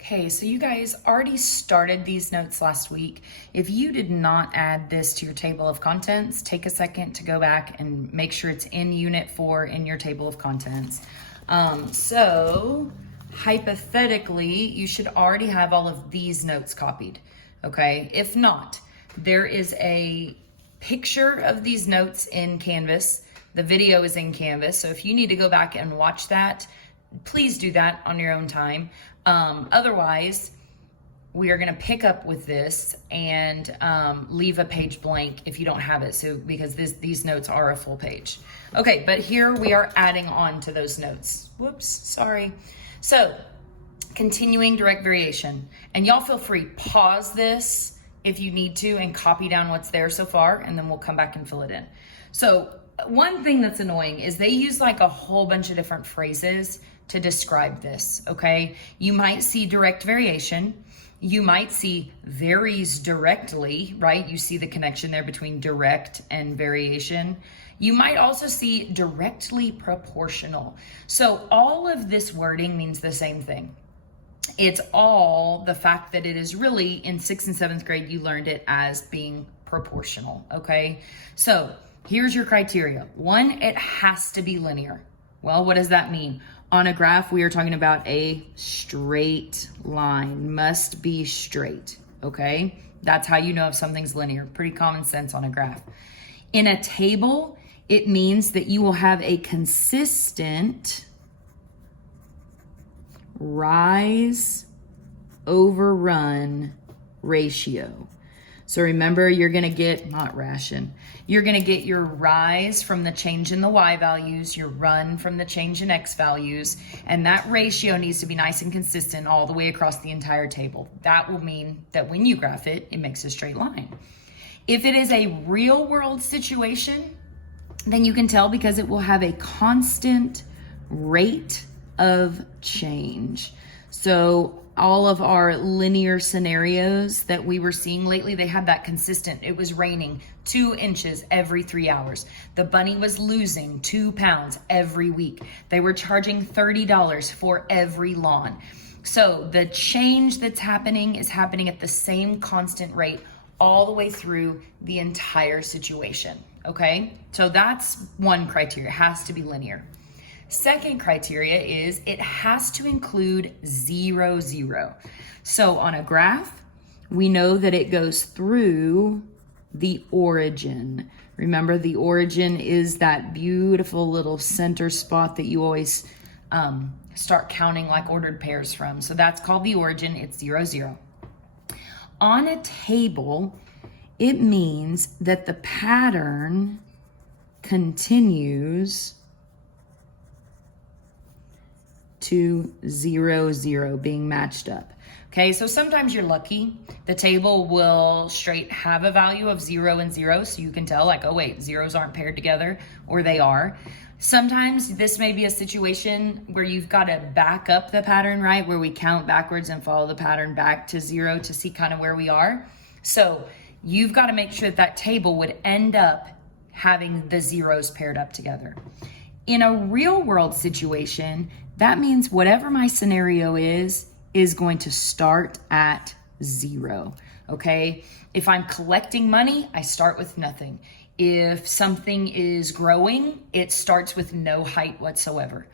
Okay, so you guys already started these notes last week. If you did not add this to your table of contents, take a second to go back and make sure it's in Unit 4 in your table of contents. So hypothetically, you should already have all of these notes copied, okay? If not, there is a picture of these notes in Canvas. The video is in Canvas, so if you need to go back and watch that, please do that on your own time. Otherwise, we are going to pick up with this and leave a page blank if you don't have it. So because these notes are a full page. Okay, but here we are adding on to those notes. Whoops, sorry. So continuing direct variation, and y'all feel free, pause this if you need to and copy down what's there so far, and then we'll come back and fill it in. So one thing that's annoying is they use like a whole bunch of different phrases to describe this, okay? You might see direct variation. You might see varies directly, right? You see the connection there between direct and variation. You might also see directly proportional. So all of this wording means the same thing. It's all the fact that it is really, in 6th and 7th grade, you learned it as being proportional, okay? So here's your criteria. 1, it has to be linear. Well, what does that mean? On a graph, we are talking about a straight line, must be straight, okay? That's how you know if something's linear. Pretty common sense on a graph. In a table, it means that you will have a consistent rise over run ratio. So remember, you're gonna get, not ration, you're gonna get your rise from the change in the Y values, your run from the change in X values, and that ratio needs to be nice and consistent all the way across the entire table. That will mean that when you graph it, it makes a straight line. If it is a real world situation, then you can tell because it will have a constant rate of change. So all of our linear scenarios that we were seeing lately, they had that consistent. It was raining 2 inches every 3 hours. The bunny was losing 2 pounds every week. They were charging $30 for every lawn. So the change that's happening is happening at the same constant rate all the way through the entire situation, okay? So that's one criteria, it has to be linear. Second criteria is it has to include 0, 0. So on a graph, we know that it goes through the origin. Remember, the origin is that beautiful little center spot that you always start counting like ordered pairs from. So that's called the origin, it's 0, 0. On a table, it means that the pattern continues to 0, 0 being matched up. Okay, so sometimes you're lucky. The table will straight have a value of 0 and 0, so you can tell like, oh wait, zeros aren't paired together, or they are. Sometimes this may be a situation where you've got to back up the pattern, right? Where we count backwards and follow the pattern back to 0 to see kind of where we are. So you've got to make sure that that table would end up having the zeros paired up together. In a real world situation, that means whatever my scenario is going to start at 0, okay? If I'm collecting money, I start with nothing. If something is growing, it starts with no height whatsoever.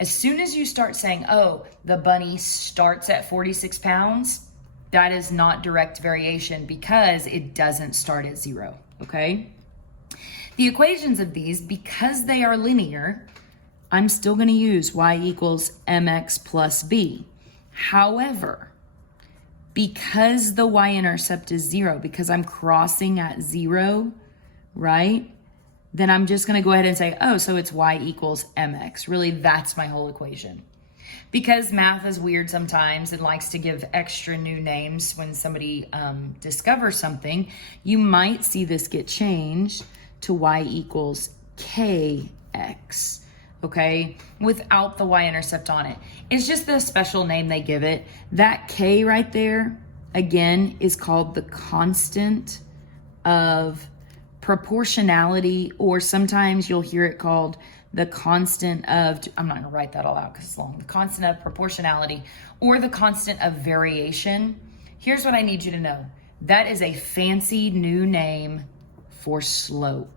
As soon as you start saying, oh, the bunny starts at 46 pounds, that is not direct variation because it doesn't start at 0, okay? The equations of these, because they are linear, I'm still going to use y equals mx plus b. However, because the y-intercept is 0, because I'm crossing at 0, right? Then I'm just going to go ahead and say, oh, so it's y equals mx. Really, that's my whole equation. Because math is weird sometimes and likes to give extra new names when somebody discovers something, you might see this get changed to y equals kx. Okay, without the y-intercept on it. It's just the special name they give it. That k right there, again, is called the constant of proportionality, or sometimes you'll hear it called the constant of, I'm not gonna write that all out because it's long, the constant of proportionality, or the constant of variation, here's what I need you to know. That is a fancy new name for slope.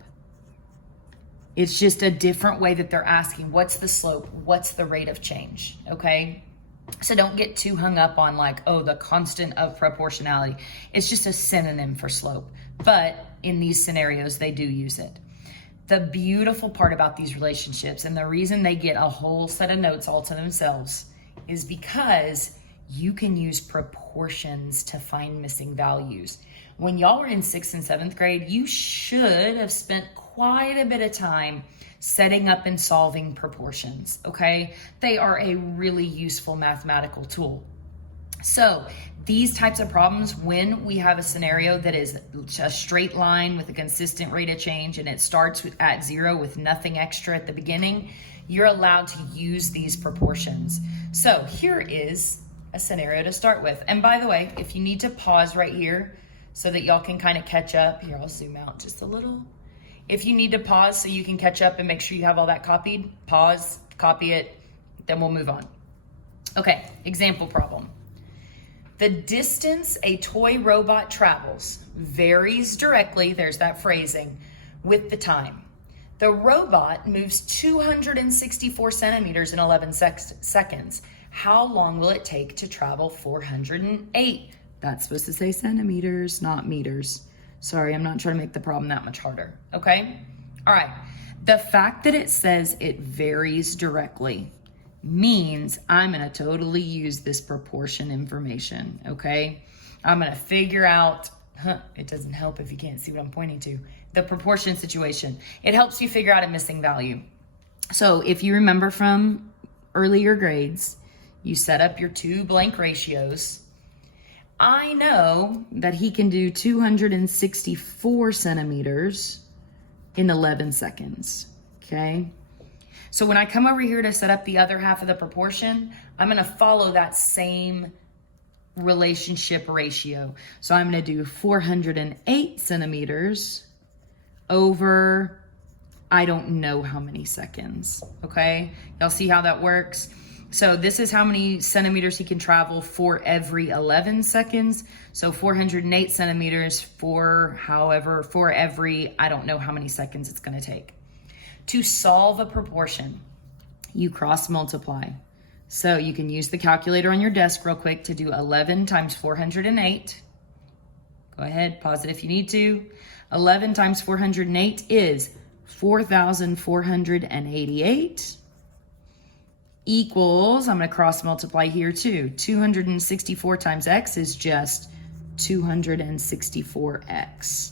It's just a different way that they're asking, what's the slope? What's the rate of change, okay? So don't get too hung up on like, oh, the constant of proportionality. It's just a synonym for slope. But in these scenarios, they do use it. The beautiful part about these relationships, and the reason they get a whole set of notes all to themselves, is because you can use proportions to find missing values. When y'all were in 6th and 7th grade, you should have spent quite a bit of time setting up and solving proportions, okay? They are a really useful mathematical tool. So these types of problems, when we have a scenario that is a straight line with a consistent rate of change and it starts at 0 with nothing extra at the beginning, you're allowed to use these proportions. So here is a scenario to start with. And by the way, if you need to pause right here so that y'all can kind of catch up, here, I'll zoom out just a little. If you need to pause so you can catch up and make sure you have all that copied, pause, copy it, then we'll move on. Okay, example problem. The distance a toy robot travels varies directly, there's that phrasing, with the time. The robot moves 264 centimeters in 11 seconds. How long will it take to travel 408? That's supposed to say centimeters, not meters. Sorry, I'm not trying to make the problem that much harder, okay? All right, the fact that it says it varies directly means I'm gonna totally use this proportion information, okay? I'm gonna figure out, it doesn't help if you can't see what I'm pointing to, the proportion situation. It helps you figure out a missing value. So if you remember from earlier grades, you set up your two blank ratios. I know that he can do 264 centimeters in 11 seconds, okay? So when I come over here to set up the other half of the proportion, I'm gonna follow that same relationship ratio. So I'm gonna do 408 centimeters over, I don't know how many seconds, okay? Y'all see how that works? So this is how many centimeters he can travel for every 11 seconds. So 408 centimeters for every, I don't know how many seconds it's gonna take. To solve a proportion, you cross multiply. So you can use the calculator on your desk real quick to do 11 times 408. Go ahead, pause it if you need to. 11 times 408 is 4,488. Equals, I'm gonna cross multiply here too. 264 times x is just 264x.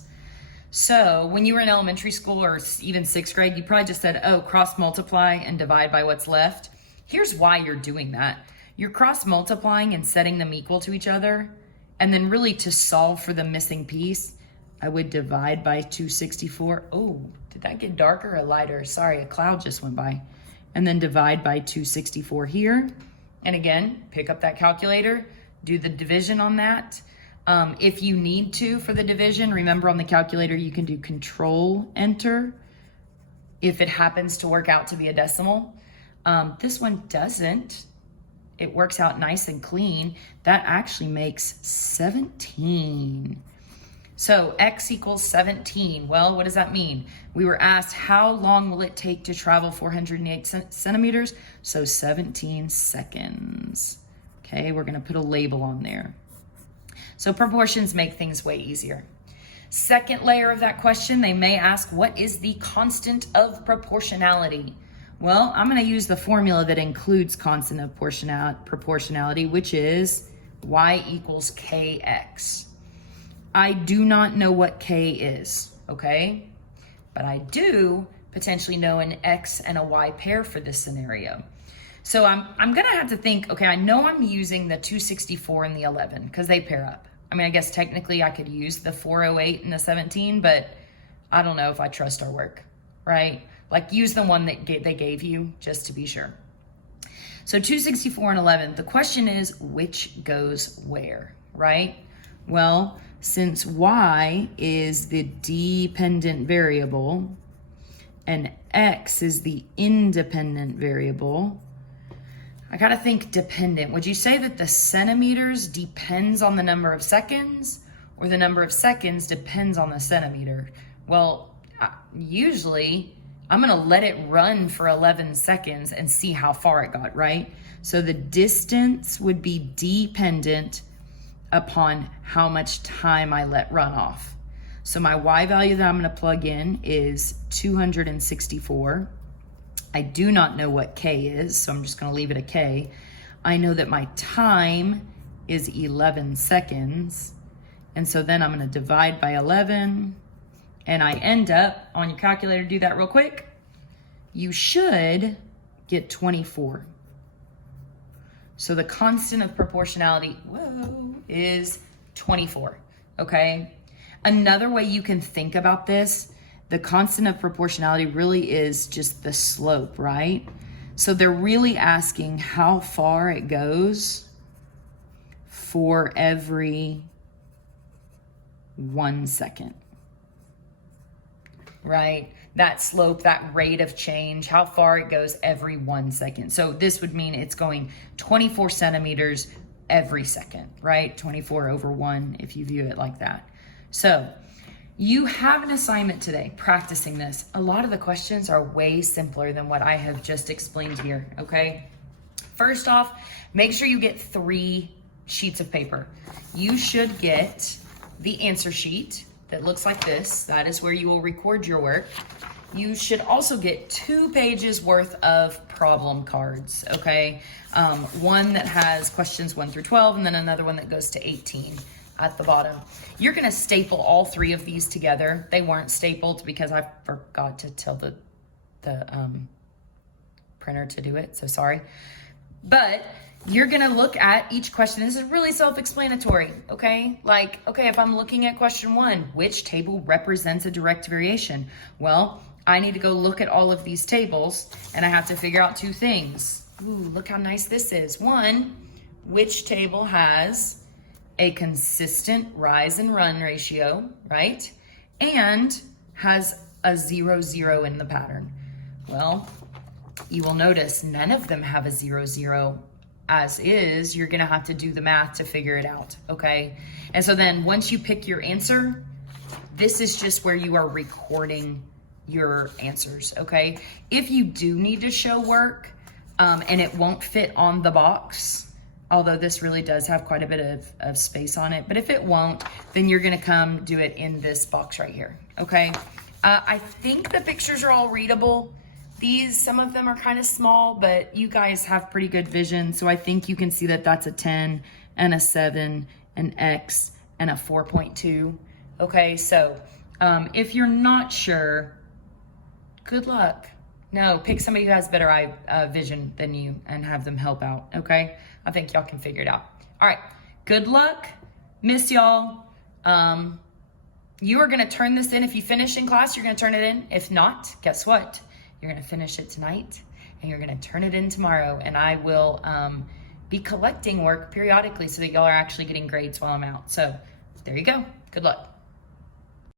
So when you were in elementary school or even 6th grade, you probably just said, oh, cross multiply and divide by what's left. Here's why you're doing that. You're cross multiplying and setting them equal to each other. And then really to solve for the missing piece, I would divide by 264. Oh, did that get darker or lighter? Sorry, a cloud just went by. And then divide by 264 here. And again, pick up that calculator, do the division on that. If you need to for the division, remember on the calculator, you can do Control Enter if it happens to work out to be a decimal. This one doesn't. It works out nice and clean. That actually makes 17. So x equals 17. Well, what does that mean? We were asked how long will it take to travel 408 centimeters? So 17 seconds. Okay, we're gonna put a label on there. So proportions make things way easier. Second layer of that question, they may ask, what is the constant of proportionality? Well, I'm gonna use the formula that includes constant of proportionality, which is y equals kx. I do not know what k is, okay? But I do potentially know an x and a y pair for this scenario. So I'm gonna have to think, okay, I know I'm using the 264 and the 11 because they pair up. I mean, I guess technically I could use the 408 and the 17, but I don't know if I trust our work, right? Like use the one that they gave you just to be sure. So 264 and 11, the question is which goes where, right? Well, since y is the dependent variable, and X is the independent variable. I gotta think dependent. Would you say that the centimeters depends on the number of seconds, or the number of seconds depends on the centimeter? Well, usually I'm gonna let it run for 11 seconds and see how far it got, right? So the distance would be dependent upon how much time I let run off. So my Y value that I'm gonna plug in is 264. I do not know what K is, so I'm just gonna leave it a K. I know that my time is 11 seconds. And so then I'm gonna divide by 11, and I end up, on your calculator, do that real quick. You should get 24. So the constant of proportionality, is 24, okay? Another way you can think about this, the constant of proportionality really is just the slope, right? So they're really asking how far it goes for every 1 second, right? That slope, that rate of change, how far it goes every 1 second. So this would mean it's going 24 centimeters every second, right? 24 over 1 if you view it like that. So you have an assignment today practicing this. A lot of the questions are way simpler than what I have just explained here, okay? First off, make sure you get 3 sheets of paper. You should get the answer sheet that looks like this. That is where you will record your work. You should also get 2 pages worth of problem cards, okay? One that has questions 1 through 12, and then another one that goes to 18 at the bottom. You're gonna staple all 3 of these together. They weren't stapled because I forgot to tell the printer to do it, so sorry. But you're gonna look at each question. This is really self-explanatory, okay? Like, okay, if I'm looking at question 1, which table represents a direct variation? Well, I need to go look at all of these tables, and I have to figure out 2 things. Ooh, look how nice this is. 1, which table has a consistent rise and run ratio, right? And has a 0, 0 in the pattern. Well, you will notice none of them have a 0, 0 as is. You're gonna have to do the math to figure it out, okay? And so then once you pick your answer, this is just where you are recording your answers, okay? If you do need to show work and it won't fit on the box, although this really does have quite a bit of space on it, but if it won't, then you're gonna come do it in this box right here, okay? I think the pictures are all readable. Some of them are kind of small, but you guys have pretty good vision, so I think you can see that that's a 10 and a 7, an X, and a 4.2. Okay, so if you're not sure, good luck. No, pick somebody who has better eye vision than you and have them help out, okay? I think y'all can figure it out. All right, good luck. Miss y'all. You are gonna turn this in. If you finish in class, you're gonna turn it in. If not, guess what? You're gonna finish it tonight and you're gonna turn it in tomorrow, and I will be collecting work periodically so that y'all are actually getting grades while I'm out. So there you go. Good luck.